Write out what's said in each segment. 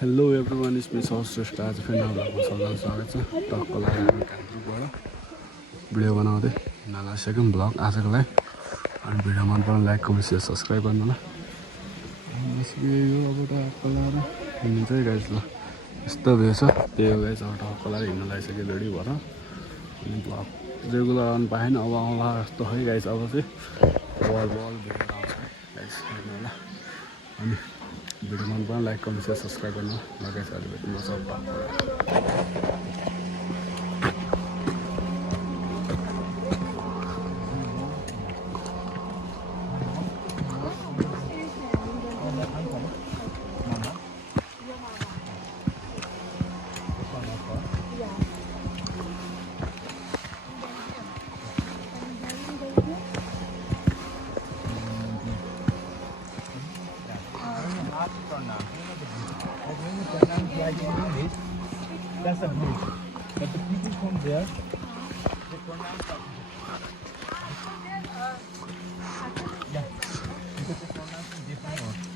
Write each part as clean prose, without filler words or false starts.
Hello everyone is me श्रेष्ठ आज फेरि नभएको सबैलाई स्वागत छ टक्क लगाएर काठमाडौँबाट भिडियो बनाउँदै नलागिसक्यौँ भ्लग आजको लागि अनि भिडियो मन पराउनु लाइक कमेन्ट सेयर सब्सक्राइब गर्नु होला अब टक्क लगाएर हिँड्नु चाहिँ गाइस ल यस्तो भ्यू छ त्यही हो गाइस अब टक्क लगाएर हिँड्नु लागिसक्यो रेडी भएर अनि भ्लग रेगुलर आउनु पाएन अब आउँला जस्तो है गाइस अब चाहिँ बल भिडियो आउँछ गाइस हेर्नु होला अनि भिडियो मन पराउनु लाइक कमेन्ट सेयर सब्सक्राइब गर्नु लगाइ छ अहिले भेट्नु सब That's a bridge. But the people from there, they pronounce that. Yeah, because they pronounce it different words.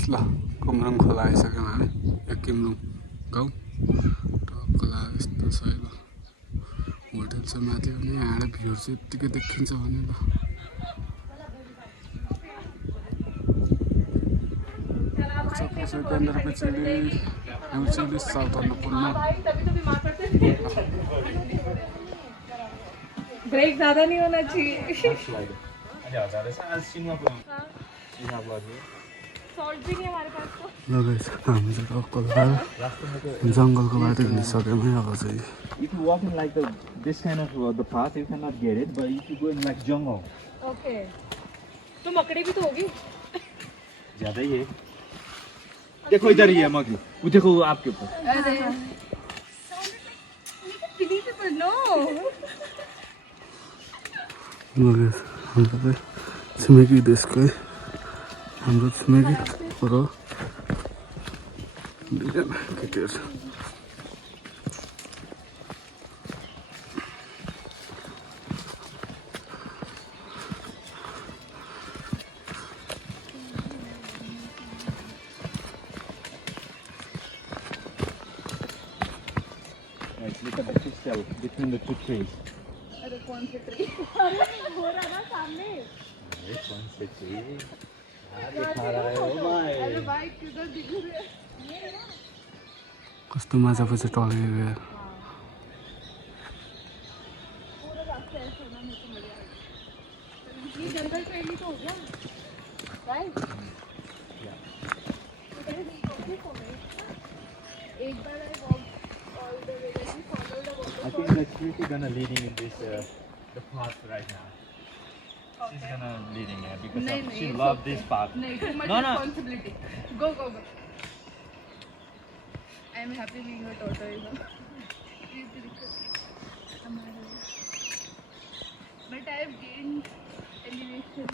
Guys ल कुमरङ खोला आइसक्यौँ हामी यो किमलुङ गाउँ खोला यस्तो छ ल होटल छ माथि पनि यहाँबाट भ्यूहरू चाहिँ यत्तिकै देखिन्छ भने ल साउथ अन्नपूर्ण ब्रेक ज्यादा नहीं होना चाहिए सॉल्ट भी नहीं हमारे पास तो हामी चाहिँ खोला जङ्गलको बाटो हिँडिसक्यौँ है अब चाहिँ If you walk in like this kind of the path, you cannot get it. But if you go in like jungle, okay तो मकड़ी भी तो होगी ज़्यादा ही है. देखो इधर ही है मकड़ी. वो देखो वो आपके ऊपर. अरे बिलीवेबल नो हाम्रो चाहिँ छिमेकी देशकै हाम्रो छिमेकी र दुईजना केटीहरू Look at the crystal between the two trees. अरे कौन से ट्री अरे हो रहा ना सामने अरे कौन से tree? दिखा रहा है ओ भाई. अरे भाई किधर दिख रहे ये ना कस्तो मजा पछि टलेको यार पूरा रास्ता ऐसे ना मेरे को मजा आएगा ये जंगल ट्रेन तो हो गया राइट एक बार I walk all the way that follow the I think the security gonna leading in this the path right now. She's gonna leading it because she love this path. नहीं too much No. responsibility go I am happy being a tortoise but I have gained elevation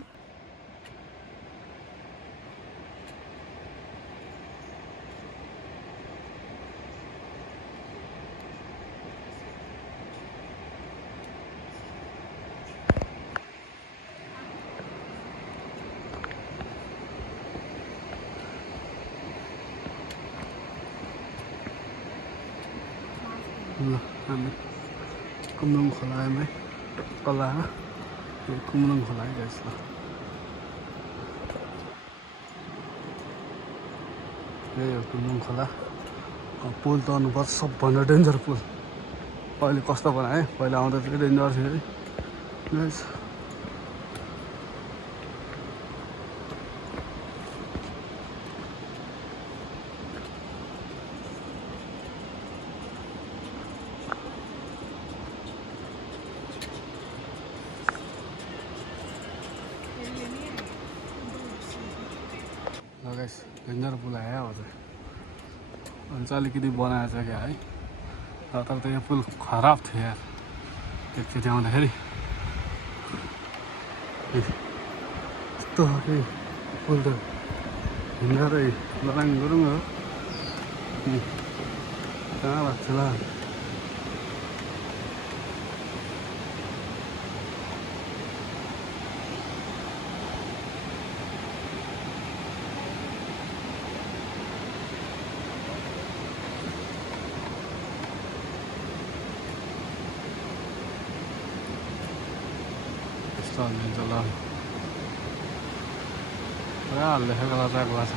ल हामी कुमरङ खोला आयौँ है तल कुमरङ खोला आइरहेछ ल यही हो कुमरङ खोला पुल त आउनुपर्छ सबभन्दा डेन्जर पुल अहिले कस्तो बनायो पहिला आउँदा चाहिँ डेन्जर थियो है डेन्जर पुल आयो अब चाहिँ अनि चाहिँ अलिकति बनाएछ क्या है तर त यो पुल खराब थियो यार एकचोटि आउँदाखेरि यस्तो खालको पुल त हिँडेरै लडाङ गरौँ हो कहाँ लाग्छ ल चलिन्छ ल पुरा लेखेको लगाएको छ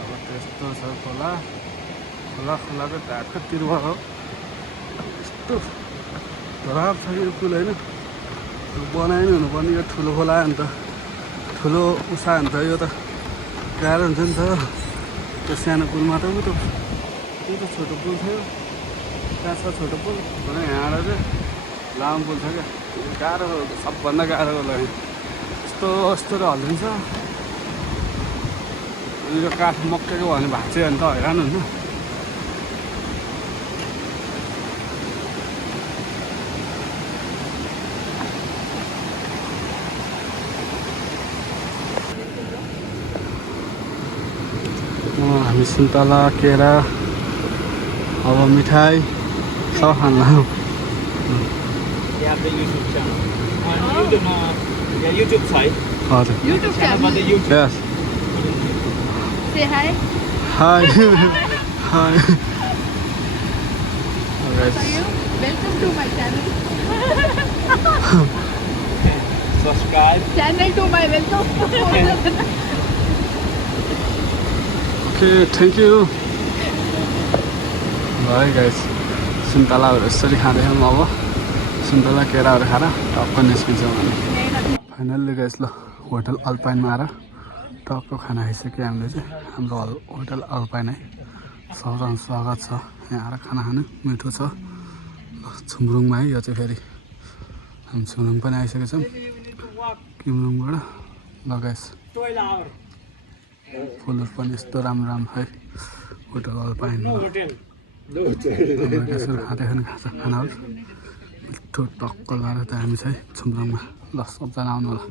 अब त्यस्तो छ खोला खोलाको ट्याक्कै तिरुवा हो यस्तो खराब छ यो पुल होइन बनाइ नै हुनुपर्ने यो ठुलो खोला हो नि त ठुलो उसा हो नि त यो त गाह्रो हुन्छ नि त त्यो सानो पुलमा त उ त यो त छोटो पुल थियो त्यहाँ छ छोटो पुल भने यहाँबाट चाहिँ लामो पुल छ क्या गाह्रो सबभन्दा गाह्रो होला यस्तो यस्तो त हल्लिन्छ यो काठ मक्केको भने भाँच्यो भने त हैरान हुन्छ हामी सुन्तला केरा अब मिठाई सब खाना Yeah, the YouTube channel. YouTube site. हजुर YouTube Channel channel. the YouTube. Yes Say hi. High high So you welcome to my channel. Subscribe. Channel to my welcome. Okay thank you है गाइस सुन्तलाहरू यसरी खाँदैछौँ अब सुन्तला केराहरू खाएर टक्क निस्किन्छौँ हामी finally guys ल hotel अल्पाइनमा आएर टक्क खाना खाइसक्यो हामीले चाहिँ हाम्रो होटल अल्पाइन है सबैजना स्वागत छ यहाँ आएर खाना खानु मिठो छ छुमरुङमा है यो चाहिँ फेरि हामी छुमरुङ पनि आइसकेको छौँ किमरुङबाट ल गाइस फुलहरू पनि यस्तो राम्रो राम्रो है होटल अल्पाइनमा यसरी खाँदै खान्छ खानाहरू मिठो टक्क लगाएर त हामी चाहिँ छुमरुङमा ल सबजना आउनु होला